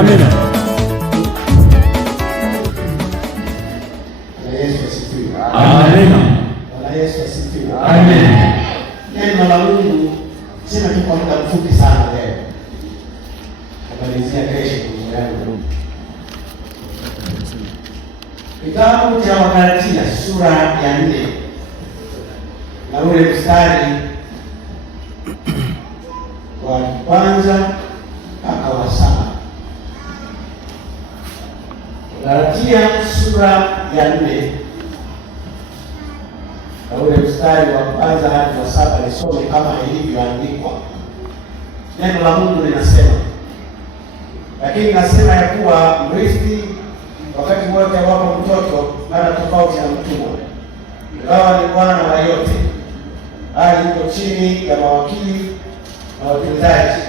Amina. Yesu asifiwe. Amina. Bwana Yesu asifiwe. Amen. Neno la Mungu sema tu kwa muda mfupi sana leo. Kumalizia kesho ndugu yangu. Kitabu cha Wagalatia sura ya 4 na ule mstari wa kwanza mpaka wa 7. Wagalatia sura ya 4 na ule mstari wa kwanza hadi wa 7, nisome kama ilivyoandikwa. Neno la Mungu linasema, lakini nasema ya kuwa mrithi wakati wote wapo mtoto mara tofauti na mtumwa, ingawa ni bwana wa yote, hali yuko chini ya mawakili na watunzaji,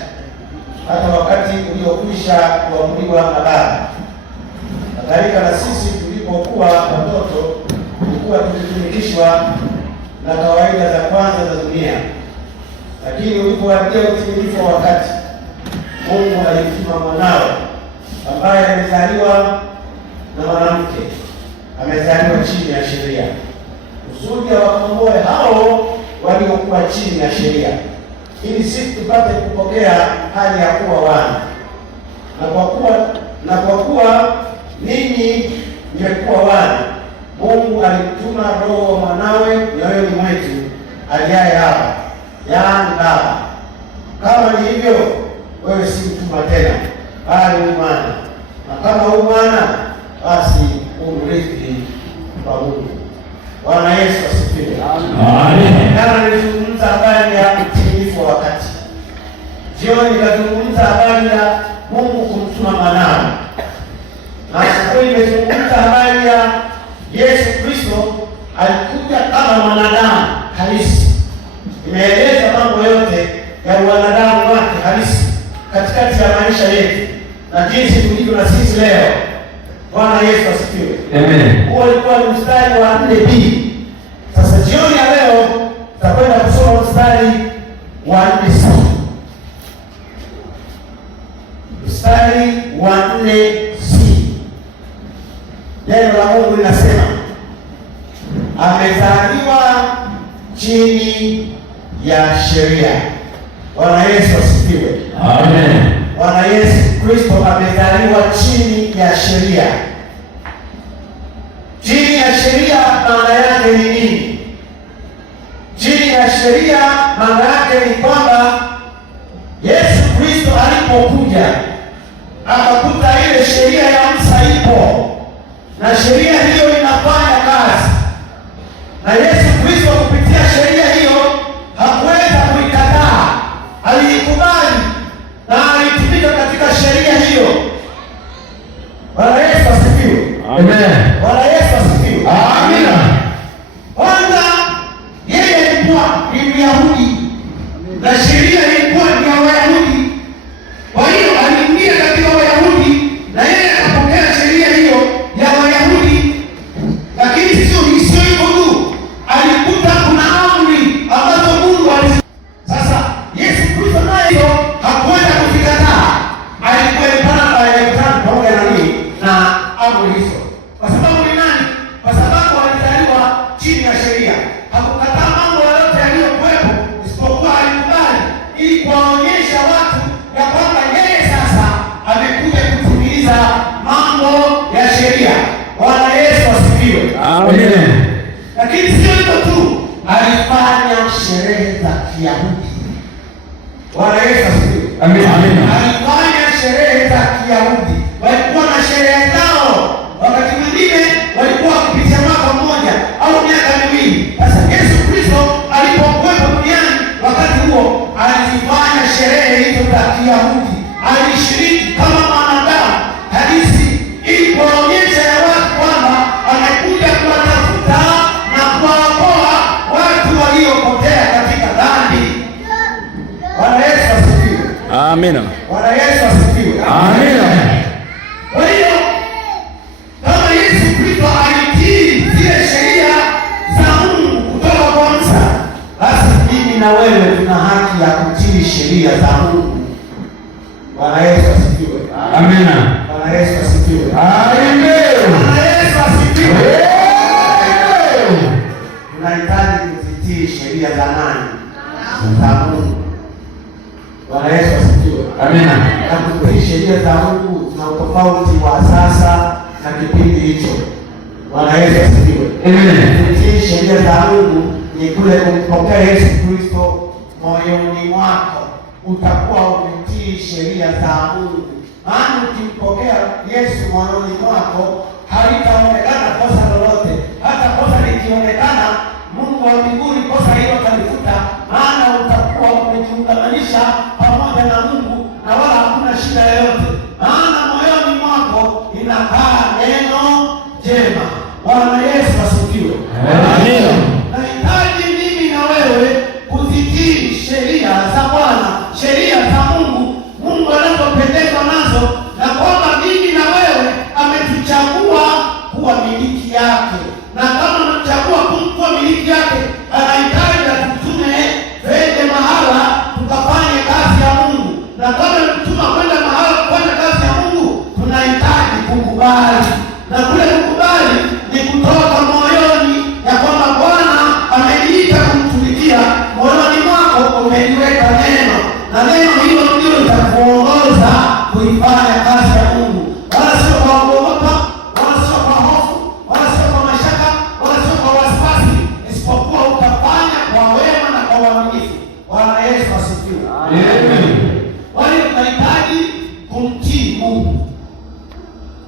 hata wakati uliokwisha kuamuliwa na Baba. Kadhalika na sisi tulipokuwa watoto tulikuwa tukitumikishwa na kawaida za kwanza za dunia, lakini ulipowadia utimilifu wa wakati, Mungu alimtuma mwanawe ambaye amezaliwa na mwanamke, amezaliwa chini ya sheria, kusudi awakomboe hao waliokuwa chini ya sheria, ili sisi tupate kupokea hali ya kuwa wana. Na kwa kuwa ninyi mmekuwa wana, Mungu alimtuma Roho wa mwanawe mioyoni mwetu, aliaye hapa, yaani Baba. Kama ni hivyo, wewe si mtumwa tena, bali ni mwana, na kama u mwana, basi umrithi wa Mungu. Bwana Yesu asifiwe. Amen. Kama nilizungumza habari ya utimilifu wa wakati, jioni nikazungumza habari ya Mungu kumtuma mwanawe, na asubuhi nimezungumza habari ya Yesu Kristo alikuja kama mwanadamu halisi. Nimeeleza mambo yote ya wanadamu wake halisi katikati ya maisha yetu na jinsi tulivyo na sisi leo. Bwana Yesu asifiwe. Amen. Huo ulikuwa ni mstari wa 4b. Sasa jioni ya leo tutakwenda kusoma mstari wa 4c. Mstari wa 4c. Neno la Mungu linasema, amezaliwa chini ya sheria. Bwana Yesu asifiwe. Amen. Bwana Yesu Kristo amezaliwa chini ya sheria. Chini ya sheria maana yake ni nini? Chini ya sheria maana yake ni kwamba Yesu Kristo alipokuja akakuta ile sheria ya Musa ipo, na sheria hiyo inafanya kazi, na Yesu Kristo kupitia sheria hiyo hakuweza kuikataa, aliikubali na alitumika katika sheria hiyo. Bwana Yesu asifiwe. Amen. Bwana Yesu asifiwe. Amina. Kwanza yeye alikuwa ni Myahudi na sheria ilikuwa ni ya Wayahudi, kwa hiyo aliingia katika Wayahudi na yeye akapokea sheria hiyo ya Wayahudi, lakini sio hivyo tu, alikuta kuna amri ambazo Mungu alizitoa. Sasa Yesu Kristo naye hiyo hakuweza kuzikataa, alikuwa pamoja na nini na amri hizo. Kwa sababu ni nani? Kwa sababu alizaliwa chini ya sheria. Hakukataa mambo yote yaliyokuwepo, isipokuwa alikubali, ili kuwaonyesha watu ya kwamba yeye sasa amekuja kutimiliza mambo ya sheria. Bwana Yesu asifiwe. Amen. Lakini sio hivyo tu, alifanya sherehe za Kiyahudi. Bwana Yesu asifiwe. Amen. Alifanya sherehe za Kiyahudi. Walikuwa na sherehe zao. Wakati mwingine walikuwa wakipitia mwaka mmoja au miaka miwili. Sasa Yesu Kristo alipokuwepo duniani wakati huo, alifanya sherehe hizo za Kiyahudi. Alishiriki kama mwanadamu halisi, ili kuwaonyesha ya watu kwamba amekuja kuwatafuta na kuwaokoa watu waliopotea katika dhambi. Bwana Yesu asifiwe. Amina. Bwana Yesu asifiwe. Amina. Kwa hiyo kama Yesu Kristo alitii zile sheria za Mungu kutoka kwa Musa, basi mimi na wewe tuna haki ya kutii sheria za Mungu. Bwana Yesu asifiwe. Amina. Bwana Yesu asifiwe. Amen. Bwana Yesu asifiwe. Tunahitaji kuzitii sheria za nani? Za Mungu. Bwana Yesu asifiwe. Amina. Na kutii sheria za Mungu na utofauti wa sasa na kipindi hicho. Bwana Yesu asifiwe. Amen. Kutii sheria za Mungu ni kule kumpokea Yesu Kristo moyoni mwako. Utakuwa umetii sheria za Mungu. Maana ukimpokea Yesu moyoni mwako, halitaonekana kosa lolote. Hata kosa likionekana, Mungu wa mbinguni kosa hilo atalifuta, maana utakuwa umejiungamanisha pamoja na Mungu na wala hakuna shida yoyote. Maana moyoni mwako inakaa neno jema. Bwana Yesu asifiwe. Amina. Nahitaji mimi na wewe kuzitii sheria za Bwana, sheria za Mungu, Mungu anapopendezwa nazo, na kwamba mimi na wewe ametuchagua kuwa miliki yake. Na kama anachagua kuwa miliki yake, anahitaji atutume twende mahala tukafanye kazi ya Mungu. Na kama anatutuma kwenda mahala kufanya kazi ya Mungu, tunahitaji kukubali. Na kule kukubali ni kutoka moyoni ya kwamba Bwana ameniita kumtumikia. Moyoni mwako umeliweka neno, na neno hilo ndilo litakuongoza kuifanya kazi ya Mungu, wala sio kwa kuogopa, wala sio kwa hofu, wala sio kwa mashaka, wala sio kwa wasiwasi, isipokuwa utafanya kwa wema na kwa uaminifu. Bwana Yesu asifiwe. Amen. Kwa hiyo tunahitaji kumtii Mungu.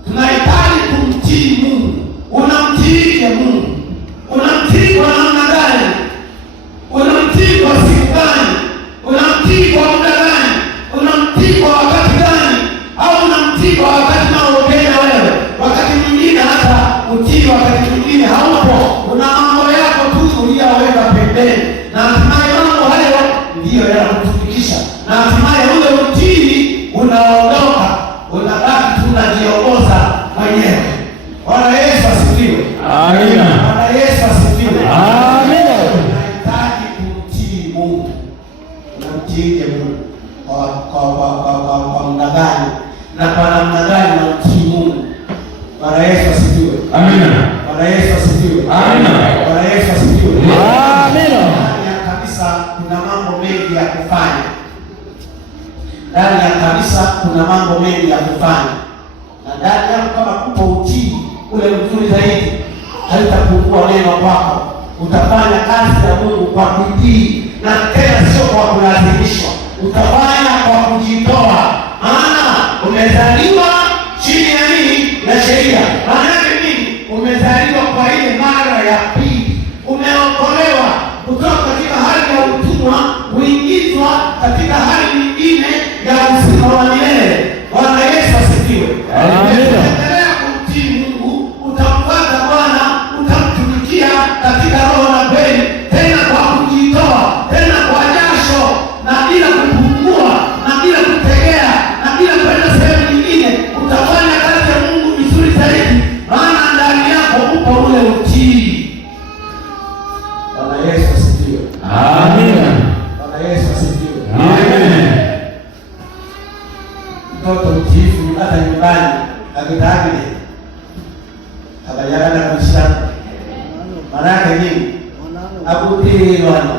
Tunahitaji kumtii Mungu. Unamtiije Mungu? Unamtii kwa namna gani? Unamtii kwa siku gani? Unamtii kwa muda gani? Unamtii kwa wakati gani? Au unamtii kwa wakati unaopenda wewe? Wakati mwingine hata utii wakati mwingine haupo. Una mambo yako tu uliyoweka pembeni, na hatimaye mambo hayo ndiyo yanakutumikisha, na hatimaye ule utii unaondoka, unabaki tu unajiongoza mwenyewe. Bwana Yesu asifiwe. Amina. Bwana Yesu asifiwe. Amina. Unahitaji kumtii Mungu. Unamtiije Mungu kwa muda gani na kwa namna gani unamtii Mungu? Bwana Yesu asifiwe. Amina. Bwana Yesu asifiwe. Amina. Bwana Yesu asifiwe. Amina. Ndani ya kanisa kuna mambo mengi ya kufanya. Ndani ya kanisa kuna mambo mengi ya kufanya, na ndani yako kama kupo utii ule mzuri zaidi, haitapungua neno kwako. Utafanya kazi ya Mungu kwa bidii, na tena sio kwa kulazimishwa. Utafanya kwa kujitoa, maana umezaliwa chini ya nini? Ya sheria. Maana yake nini? Umezaliwa kwa ile mara ya pili. Umeokolewa kutoka katika hali ya utumwa, kuingizwa katika hali nyingine ya uzima wa milele. Bwana Yesu asifiwe. Amina. Endelea kumtii Mungu, utamfuata Bwana, utamtumikia katika roho na kweli, tena kwa kujitoa, tena kwa jasho, na bila kupungua, na bila kutegea, na bila kwenda sehemu nyingine. Utafanya kazi ya Mungu vizuri zaidi, maana ndani yako upo ule utii. Bwana Yesu asifiwe. Amina. Bwana Yesu asifiwe. Amen. Mtoto mtiifu hata nyumbani akitaabile abayana kuisha. Maana yake nini? Akutili wana.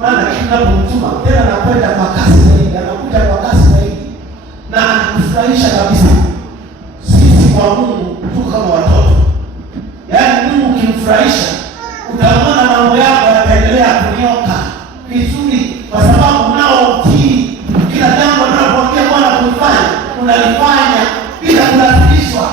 Maana kila mtuma tena anakwenda kwa kasi zaidi, anakuja kwa kasi zaidi, na anakufurahisha kabisa. Sisi kwa Mungu tu kama watoto. Yaani Mungu ukimfurahisha, utaona mambo yako yataendelea kunyoka vizuri, kwa sababu unao utii. Kila jambo unalopokea Bwana kulifanya, unalifanya bila kulazimishwa,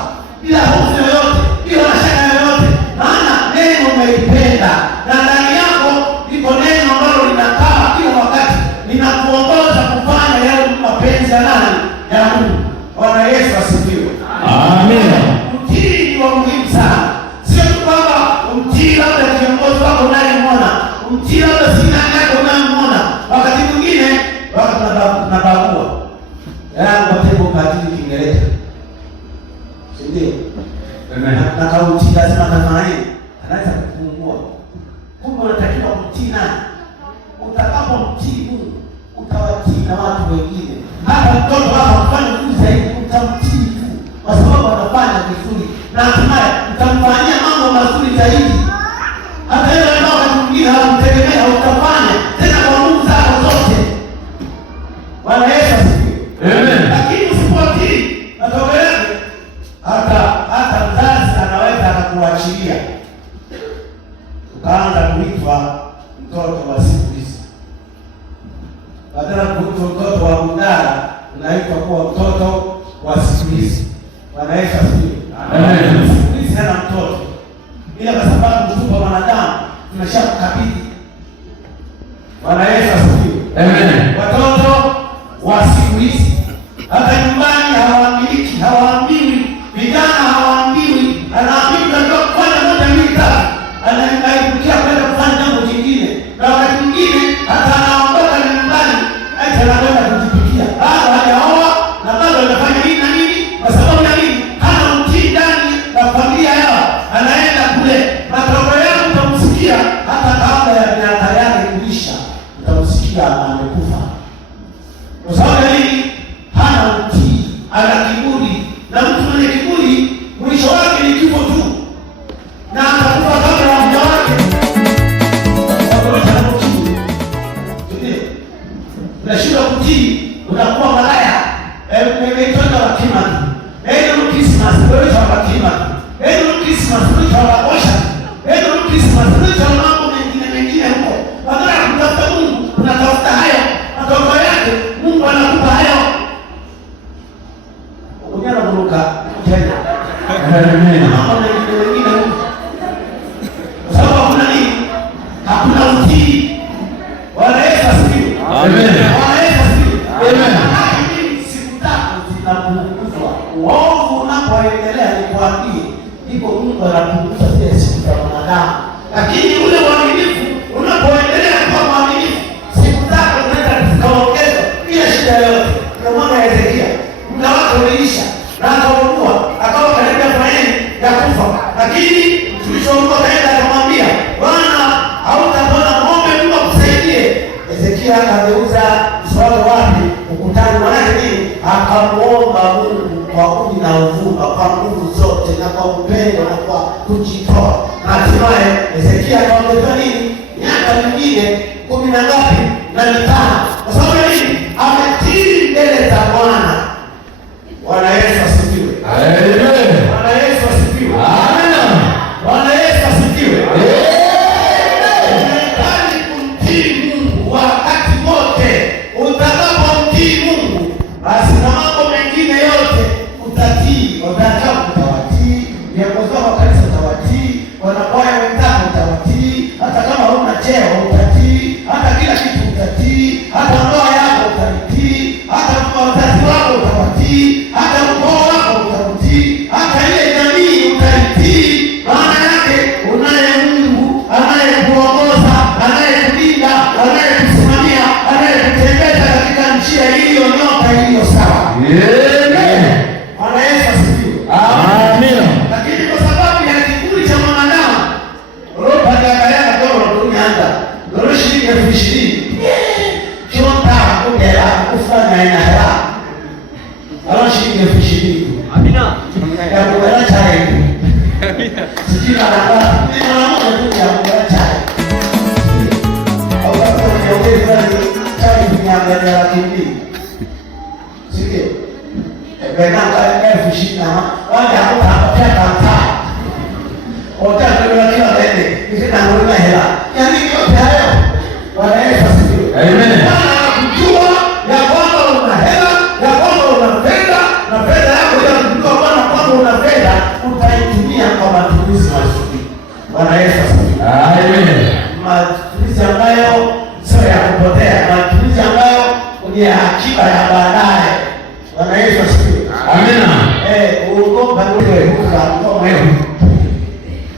bila hofu yoyote, bila mashaka yoyote, maana neno umelipenda, na ndani yako liko neno ambalo linakaa kila wakati, linakuongoza kufanya yale mapenzi ya nani? Ya Mungu. Bwana Yesu asifiwe. Amina. Utii ni wa muhimu sana. Sio tu kwamba umtii labda kiongozi wako unayemwona, umtii labda sinani yako unayemwona. Wakati mwingine watu tunabagua. Watego katili Kiingereza. Si ndio? Na kautii lazima kafanya nini? Anaweza kupungua. Kumbe unatakiwa kumtii nani? Utakapomtii Mungu, utawatii na watu wengine. Hata mtoto wako kufanya vizuri zaidi, utamtii na hatimaye utamfanyia mambo mazuri zaidi. Hata yeye ambao wakati mwingine haumtegemea utafanya tena kwa nguvu zako zote. Bwana Yesu asifiwe. Amen. Lakini usipotii, matokeo yake hata mzazi anaweza akakuachilia ukaanza kuitwa mtoto wa siku hizi. Badala ya kuitwa mtoto wa Bundara, unaitwa kuwa mtoto wa siku hizi. Bwana Yesu asifiwe. Amen. Siku hizi hana mtoto, ila kwa sababu mtupa wanadamu tumeshakukabidhi. Bwana Yesu asifiwe. Amen. Watoto wa siku hizi hata nyumbani hawaamiliki, hawaambiwi, vijana hawaambiwi, anaambiwa ndio kufanya moja mbili tatu, anaibukia kwenda kufanya jambo jingine, na wakati mwingine hata anaondoka nyumbani acha anakwenda kujipikia, bado hajaoa na bado anafanya nini na nini, kwa sababu ya nini? Hana utii ndani ya familia yao, anaenda kule. Matokeo yao utamsikia hata kabla ya miaka yake kuisha, utamsikia amekufa. Kwa sababu ya nini? Hana utii, ana kiburi, na mtu mwenye kiburi mwisho wake ni kifo tu, na atakufa kabla ya muda wake. Unashindwa kutii, unakuwa malaya. Imeitwa wakima tu. Ndio Christmas, ndio wakima tu. Ndio Christmas, ndio wakosha. Ndio Christmas, ndio mambo mengine huko. Badala ya kutafuta Mungu, unatafuta hayo. Matokeo yake Mungu anakupa hayo. Ungana kuruka tena. Amen. Mambo mengine huko. Kwa sababu hakuna nini? Hakuna utii. Bwana Yesu asifiwe. Amen. Bwana Yesu asifiwe. Amen. Siku tatu zinapunguzwa. Uovu unapoendelea, nikwambie, iko Mungu anapunguza zile siku za wanadamu. Lakini ule uaminifu unapoendelea kuwa mwaminifu, siku zako zinaweza zikaongezwa bila shida yoyote. Ndio maana Hezekia muda wake uliisha na akaugua, akawa karibia faini ya kufa, lakini tulichoomba kaenda akamwambia, Bwana hautapona, muombe Mungu akusaidie. Hezekia akageuza mswali wake ukutani, maana nini? Akamuomba Mungu kwa udi na uvumba, kwa nguvu zote na kwa upendo na kwa kujitoa. Na hatimaye Hezekia akaongezwa nini? Miaka mingine 10 na ngapi? Na 5. Kwa sababu ya nini? Ametii mbele za Bwana. Bwana Yesu asifiwe. Amen. Bwana Yesu asifiwe. Amen. Bwana Yesu asifiwe. Unahitaji kumtii Mungu wakati wote. Utakapomtii Mungu, basi na mambo mengine yote utatii. Wanadamu utawatii, viongozi wa kanisa utawatii, wanakwaya wenzako utawatii, hata kama huna cheo utatii, hata kila kitu utatii, hata ndoa yako utatii, hata wazazi wako utawatii, hata ukoo wako utatii, hata ile jamii utaitii. Maana yake unaye Mungu anayekuongoza, anayekulinda, anayekusimamia, anayekutembeza katika njia iliyonyoka, iliyo sawa. Amen. Bwana Yesu asifiwe. Amen. Lakini kwa sababu ya kiburi cha mwanadamu, roho aliangalia dola duniani, dola shilingi 20,000. Chonta kudela kufanya ina hela. Dola shilingi 20,000. Amina. Ya kuweza chai. Sijina na ni mwanamke tu ya kuweza chai. Au kama unaongeza chai ni $200. Sio? Bena kaya 20,000 wale hapo hapa kanta. Ota ndio kila bende. Hizi na ngoma hela. Yaani yote hayo. Bwana Yesu asifiwe. Amen. Kujua ya kwamba una hela, ya kwamba una fedha, na fedha yako ya kujua kwamba una fedha, utaitumia kwa matumizi mazuri. Bwana Yesu asifiwe. Amen. Matumizi ambayo sio ya kupotea, matumizi ambayo ni ya akiba ya baadaye. Bwana Yesu asifiwe. Amina. Uogopa ndio kwa wewe.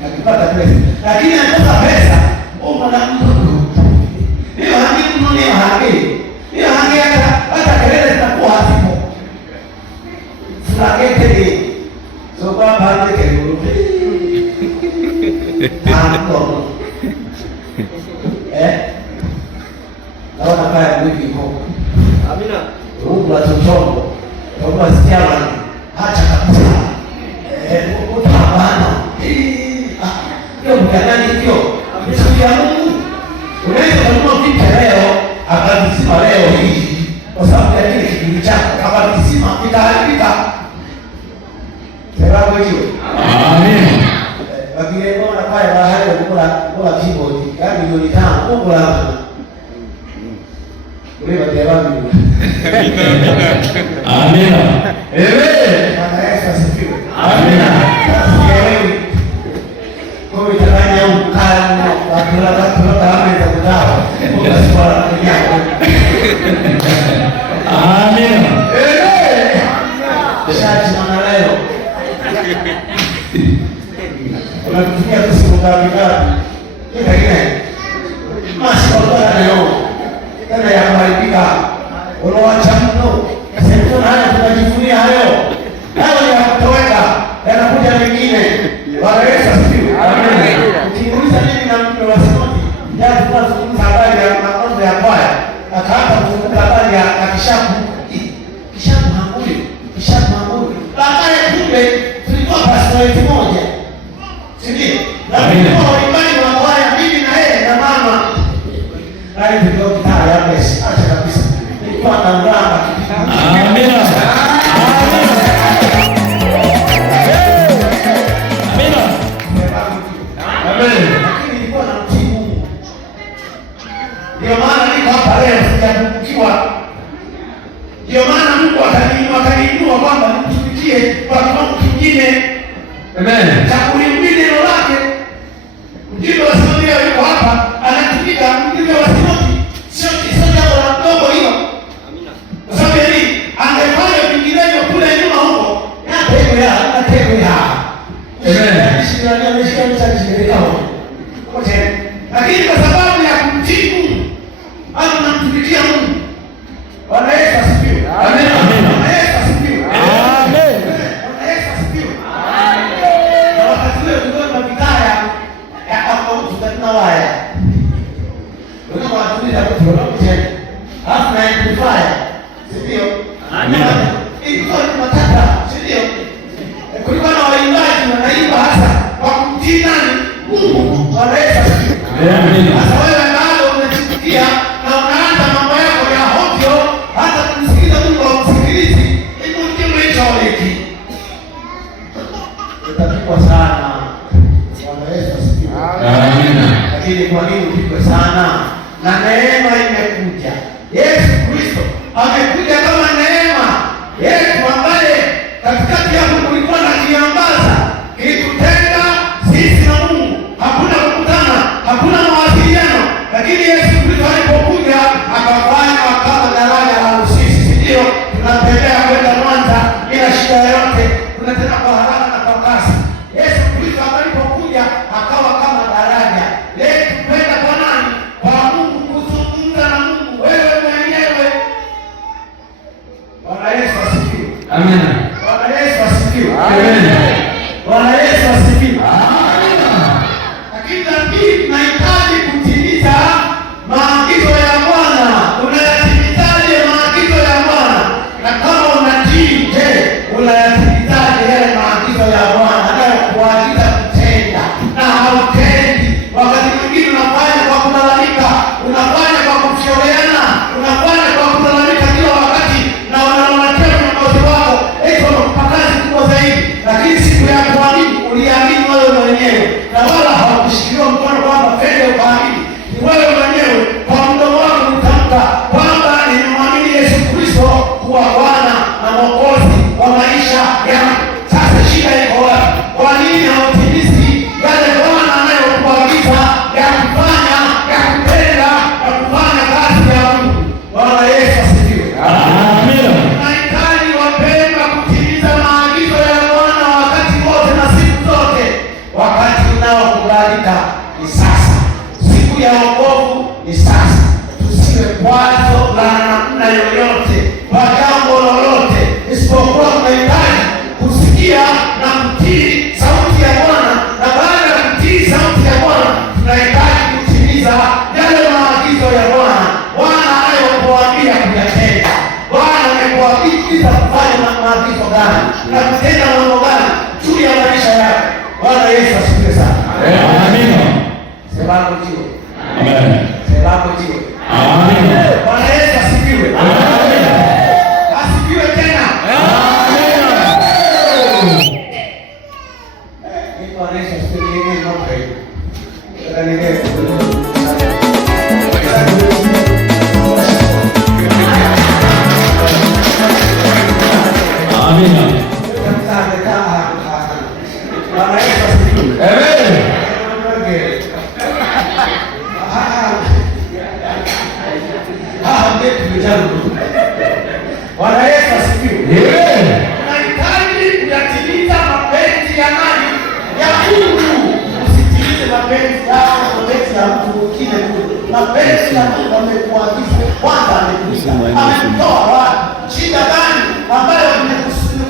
Akipata pesa. Lakini akipata pesa, mwana mtu. Hiyo haki kununua haki. Hiyo haki hata kelele zitakuwa hazipo. Tunakete ni. Sio kwa pande kelele. Hapo. Naona kaya mwingi huko. Amina. Mungu atuchongo. Mungu asikia hacha kabisa. Utapa kitu chako kama kisima kitaharibika. Sababu hiyo. Amen. Lakini mbona pale bahari kula keyboard kama milioni 5 huko hapa. Wewe ndio wapi? Amen. Ewe, Bwana Yesu asifiwe. Amen. Kwa hiyo tafanya ukali na tunataka za kudao. Kwa sababu ya Amen. Ewe. Shaji na leo. Unafikia kusiku ngapi? Kile mashallah leo. Tena ya kuharibika. Unawacha mno. Sasa haya tunajivunia hayo. Hayo ni ya kutoweka. Yanakuja mengine. Bwana Yesu asifiwe. Amen. Ukiuliza mimi na mtu wa Sinodi, jana tulikuwa tunazungumza habari ya maombi ya kwaya. Akaanza kuzungumza habari ya kishapu. Kishapu hanguli. Kishapu hanguli. Baadaye kumbe tulikuwa pastoreti moja. Sindio? Na tulikuwa waimbaji wa kwaya mimi na yeye na mama. Hali tulikuwa kitaa ya Yesu. Acha kabisa. Nilikuwa na ngamba. Amen. Lakini nilikuwa na mtii Mungu. Ndio maana niko hapa leo sijapungukiwa. Ndio maana Mungu akaniinua kwamba nimtumikie kwa kiwango kingine. Amen. Cha kulihubiri neno lake. Mjumbe wa Sinodi yuko hapa anatumika mjumbe wa Sinodi. Sio jambo la mdogo hilo. Amina. Kwa sababu ya nini? Angefanya vinginevyo kule nyuma huko. Amen. Lakini kwa sababu ya kumtii Mungu au namtumikia Mungu. Bwana Yesu asifiwe. Amen. Bwana Yesu asifiwe. Amen. Bwana Yesu asifiwe. Na wakati ule kulikuwa na vikaya ya kama tuna waya. Kuna watu bila kutoka alafu na amplifier. Sio? Amen. Ilikuwa ni matata, sio? Kulikuwa na waimbaji wanaimba hasa kwa kumtii nani? Mungu. Bwana Yesu asifiwe. Amen. Sasa wewe bado unachukia na unaanza mambo yako ya hovyo, hata kumsikiliza Mungu hausikilizi. Hebu ndio hicho hiki. Utapigwa sana. Bwana Yesu asifiwe. Amen. Lakini kwa nini upigwe sana? Na neema imekuja. Yesu Kristo amekuja kama neema. Yesu ambaye katikati yako kulikuwa na kiambaza kilitutenga sisi na Mungu. Hakuna kukutana, hakuna mawasiliano. Lakini Yesu Kristo alipokuja akafanya kama daraja la sisi, ndio tunatembea kwenda Mwanza bila shida yoyote. Tunatembea kwa haraka na kwa kasi. Yesu Kristo alipokuja akawa kama daraja. Leo tupenda kwa nani? Kwa Mungu, kuzungumza na Mungu wewe mwenyewe. Bwana Yesu asifiwe. Amen. Bwana Yesu asifiwe. Amen. Bwana Yesu asifiwe. Lakini dhambi tunahitaji kutimiza maagizo ya Bwana. Unayatimizaje maagizo ya Bwana? Na kama unatii, je, unayatimizaje yale maagizo ya Bwana anayokuagiza kutenda na hautendi? Wakati mwingine unafanya kwa kulalamika, unafanya kwa kushauriana, unafanya kwa kulalamika kila wakati na unamletea mkosi wako hizo pakazi kubwa zaidi. Lakini siku ya kuamini uliamini wewe mwenyewe na wala haukushikilia mkono kwamba pende ukaamini. Ni wewe mwenyewe kwa mdomo wako utamka kwamba nimemwamini Yesu Kristo kuwa Bwana na Mwokozi wa maisha yangu. Sasa shida iko wapi? Kwa nini hautimizi yale Bwana anayokuagiza ya kufanya, ya kupenda, ya kufanya kazi ya Mungu? Bwana Yesu asifiwe. Amen. Tunahitaji wapendwa kutimiza maagizo ya Bwana wakati wote na siku zote. Wakati unaokubalika ni sasa. Siku ya wokovu ni sasa. Tusiwe kwazo la namna yoyote kwa jambo lolote, isipokuwa tunahitaji kusikia na kutii sauti ya Bwana, na baada ya kutii sauti ya Bwana tunahitaji kutimiza yale maagizo ya Bwana. Bwana anayokuambia kuyatenda. Bwana amekuagiza kufanya maagizo gani na kutenda mambo gani juu ya maisha yako. Bwana Yesu asifiwe sana. Amen. Sema jiwe. Amen. Sema jiwe. Amen. Bwana Yesu asifiwe. Bwana Yesu asifiwe. Amen. Unahitaji kuyatimiza mapenzi ya nani? Ya Mungu. Usitimize mapenzi yako, mapenzi ya mtu mwingine tu. Mapenzi ya Mungu amekuagiza kwanza, amekuita. Amekutoa wapi? Shida gani ambayo imekusibu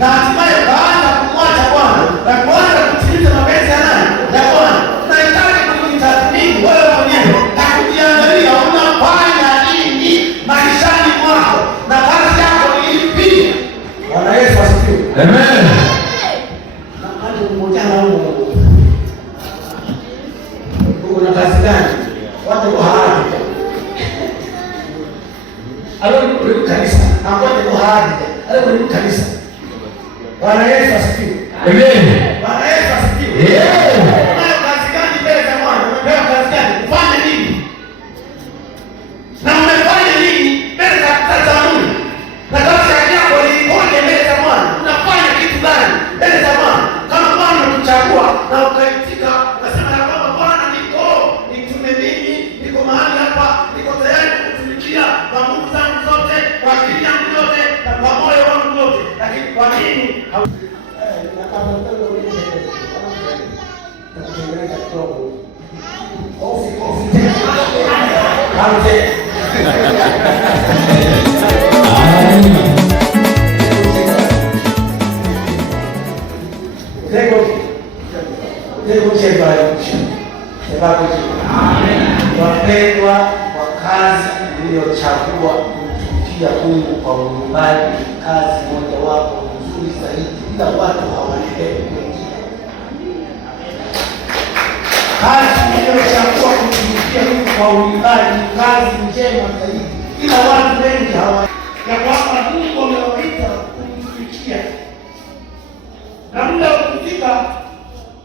na hatimaye baada ya kumwacha Bwana na kuanza kutimiza mapenzi ya nani? Ya Bwana. Unahitaji kujitathmini wewe mwenyewe na kujiangalia unafanya nini maishani mwako na kazi yako ni ipi? Bwana Yesu asifiwe. Amen. Na hadi mmoja na huo. Una kazi gani? Watu wa haraka. Alikuwa kanisa. Hapo kwa haraka. Alikuwa kanisa. Bwana Yesu asifiwe. Amen. Bwana Yesu asifiwe. Unayo kazi gani mbele za Bwana? Umepewa kazi gani? Ufanye nini? Na umefanya nini mbele za Mungu? Na kazi yako ilikoje mbele za Bwana? Unafanya kitu gani mbele za Bwana? Kama Bwana amekuchagua na ukaitika, unasema ya kwamba Bwana nitume mimi, niko mahali hapa, niko tayari kukutumikia kwa nguvu zangu zote, kwa akili yangu yote na kwa moyo wangu wote. Lakini kwa nini wapendwa wa kazi iliyochagua kumtumikia Mungu kwa uumbaji, kazi mojawapo nzuri zaidi, ila watu hawaelewi wengine. Kazi iliyochagua kumtumikia Mungu kwa uumbaji, kazi njema zaidi, ila watu wengi hawaelewi ya kwamba Mungu amewaita kumtumikia, na muda ukifika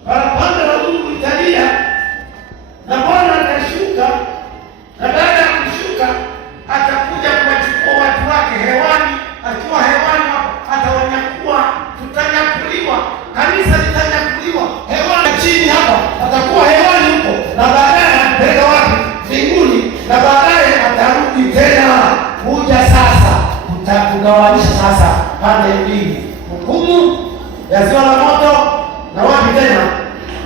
parapanda la Mungu italia na Bwana atashuka, na baada ya kushuka atakuja kuwachukua watu wake hewani. Akiwa hewani hapo atawanyakua, tutanyakuliwa, kanisa litanyakuliwa hewani. Chini hapa atakuwa hewani huko, na baadaye atapeleka wapi? Mbinguni, na baadaye atarudi tena kuja sasa kugawanisha sasa pande mbili, hukumu ya ziwa la moto na wapi tena.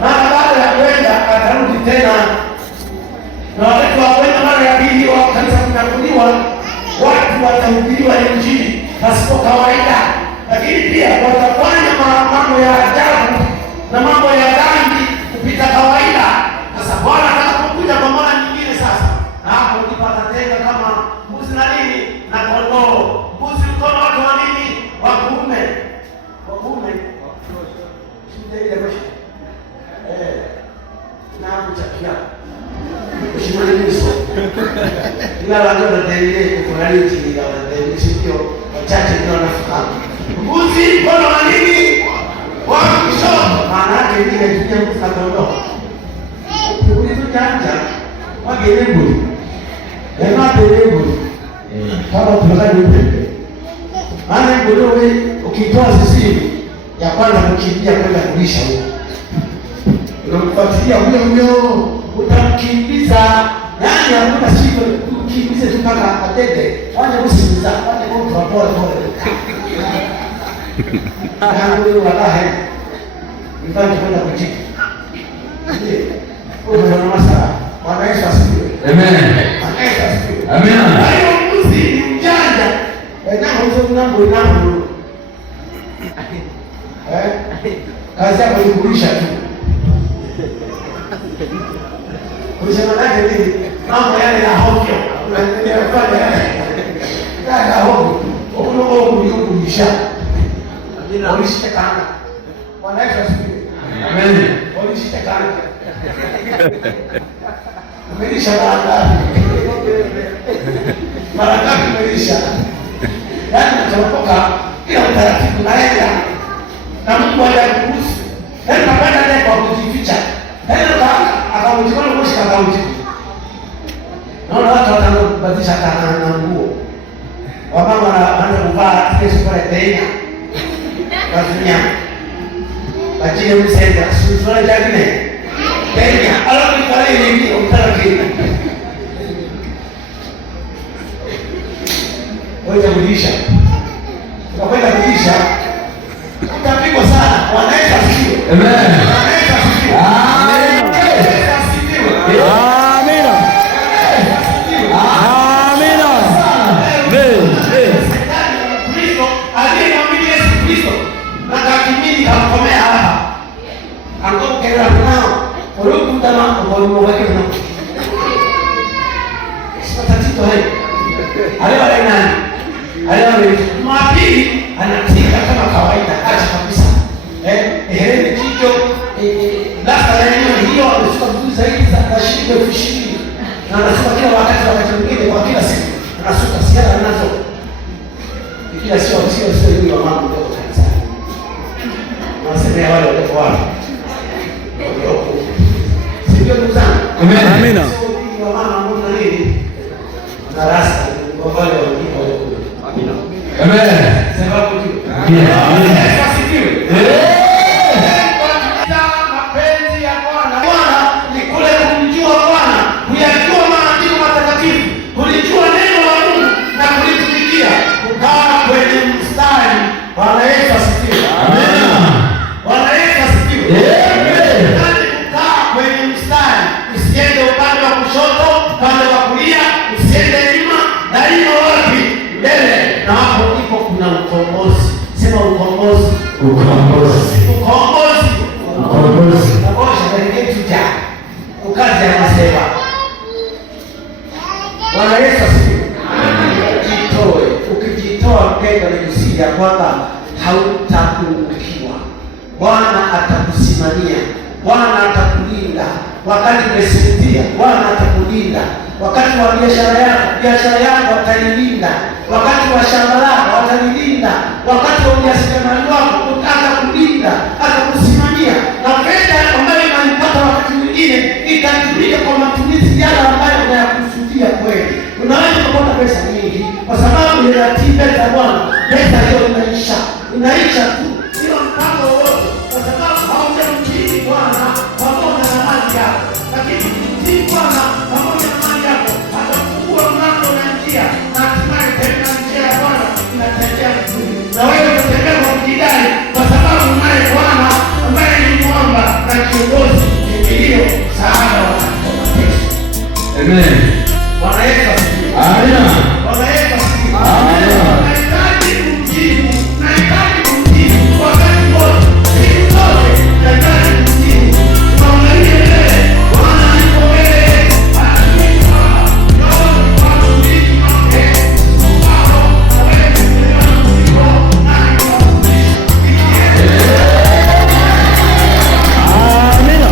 Mara baada ya kwenda atarudi tena, na wakati wa kwenda mara ya pili wa kanisa kunyakuliwa, watu watahubiriwa Injili pasipo kawaida, lakini pia watafanya mambo ya ajabu na mambo ya dhambi kupita kawaida. Sasa Bwana atakapokuja kwa mara nyingine sasa, na hapo ndipo atatenga kama mbuzi na nini na kondoo. Mbuzi mkono wake wa nini? Wa kuume. Wa kuume. Na kuchakia ushimani miso ila watu wanaendelea kukunaliti ila wanaendelea sio wachache ndio wanafahamu mbuzi mkono wa nini wa kushoto, maana yake ni ile mbuzi na kondoo. Ulizojanja wageni mbuzi na mbuzi kama tunataka nipende, maana ngorowe ukitoa sisi ya kwanza kukimbia kwenda kulisha huko, unamfuatilia huyo utamkimbiza, yani hakuna sifa ukimbize tu mpaka atende. Fanya usikiza, fanya mtu apole pole. Ndio walahi. Mfanye kwenda kujibu. Ndio. Kwa masa, Bwana Yesu asifiwe. Amen. Bwana Yesu asifiwe. Amen. Hayo mbuzi ni mjanja. Na hizo ngambo. Kazi yako ni kulisha tu. Ulisema nani nini? Mambo yale ya hovyo. Unafanya yale ya hovyo. Kulisha. Kulisha kana. Bwana Yesu asifiwe. Amen. Kulisha kana. Kulisha mara ngapi kulisha? Yaani tunatoka kila utaratibu naenda na Mungu hajakuruhusu. Yaani napenda naye kwa kujificha. Yaani akamjikana mwisho akamjikana. Naona watu wanabadilisha kana na nguo. Wamama wanaanza kuvaa kile sura tena. Wazunya. Bajie msenda, sura jangine. Tena, alafu pale ni utaratibu. Ngoja kudirisha. Tunakwenda kudirisha. Utapigwa sana. Wanaenda sio. Amen. Wanaenda sio. Amen. Amina. Amina. Kristo aliyemwamini Yesu Kristo na kakimini kamkomea hapa. Angokera nao. Uruku ndama kwa mwake na. Sasa tatizo hili. Aliwa nani? Aliwa Jumapili anatika kama kawaida acha kabisa. Jicho dasta la hiyo ameshuka vizuri zaidi za shilingi 20,000. Na anasema kila wakati mwingine kwa kila siku. Anasuka siara nazo. Kila sio hiyo mama ndio kanisa. Nasemea wale wako wapi? Sio ndugu zangu. Amina. Sio mama mbona nini? Darasa kwa wale walipo huko. Amina. Amen. Sababu hiyo. Amina. Mapenzi ya Bwana. Bwana ni kule kumjua Bwana, kuyajua maandiko matakatifu, kulijua neno la Mungu na kulitumikia, kukaa kwenye mstari. Bwana Yesu asifiwe. Amina. Bwana Yesu asifiwe. Amen. Kukaa kwenye mstari, usiende upande wa kushoto, upande wa kulia, usiende nyuma, daima wapi? Mbele. Na hapo ndipo kuna ukombozi. Sema ukombozi. Ukombozi. Ukombozi. Ukombozi. Ukombozi ndio kitu cha ukazi anasema. Bwana Yesu asifiwe. Jitoe. Ukijitoa mpendo ni kusija kwamba hautapungukiwa. Bwana atakusimamia. Bwana atakulinda. Wakati umesikia, Bwana atakulinda. Wakati wa biashara yako atailinda. Wakati wa shamba lako atalilinda. Wakati wa ujasiriamali wako atakulinda, atakusimamia. Na fedha ambayo unalipata wakati mwingine itatumika kwa matumizi yale ambayo unayakusudia kweli. Unaweza kupata pesa nyingi kwa sababu ya ratiba za Bwana. Pesa hiyo inaisha tu. Sio mpango wote kwa sababu haujamtii Bwana pamoja na mali yako. Lakini mtii Bwana pamoja na mali yako atafungua mlango na njia, na hatimaye tena njia ya Bwana inatembea vizuri. Na wewe utatembea kwa kujidai kwa sababu unaye Bwana ambaye ni mwamba na kiongozi, kimbilio, msaada wakati wa mateso. Amen. Bwana Yesu asifiwe. Amina. Bwana Yesu asifiwe. Amina. Nahitaji kumjibu wakati wote, siku zote nahitaji kumjibu. Tunaangalia mbele, Bwana yuko mbele, anatuita yote kwa utulivu wake. Wao waweze kuelewa mzigo na kuwafundisha. Amina.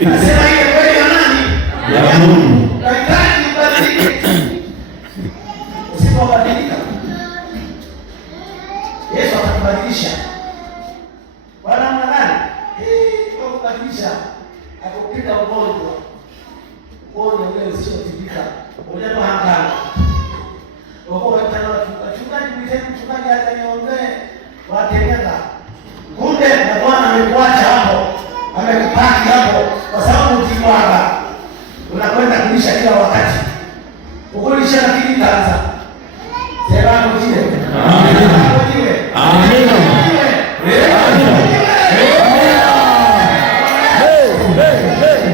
Nasema ile kweli ya nani? Ya Mungu. Nahitaji kubadilika. Usipobadilika, Yesu atakubadilisha. Bwana namna gani? Kwa kubadilisha, akupita ugonjwa. Ugonjwa ule usiotibika. Unajua hangana. Wako watano wachungaji mchungaji ataniombee watengeza. Kumbe na Bwana amekuacha hapo. Amekupaki hapo kwa sababu ukibwaga unakwenda kulisha kila wakati. Ukulisha lakini kaanza. Sema kujie. Amina. Amina.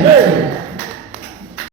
Amen.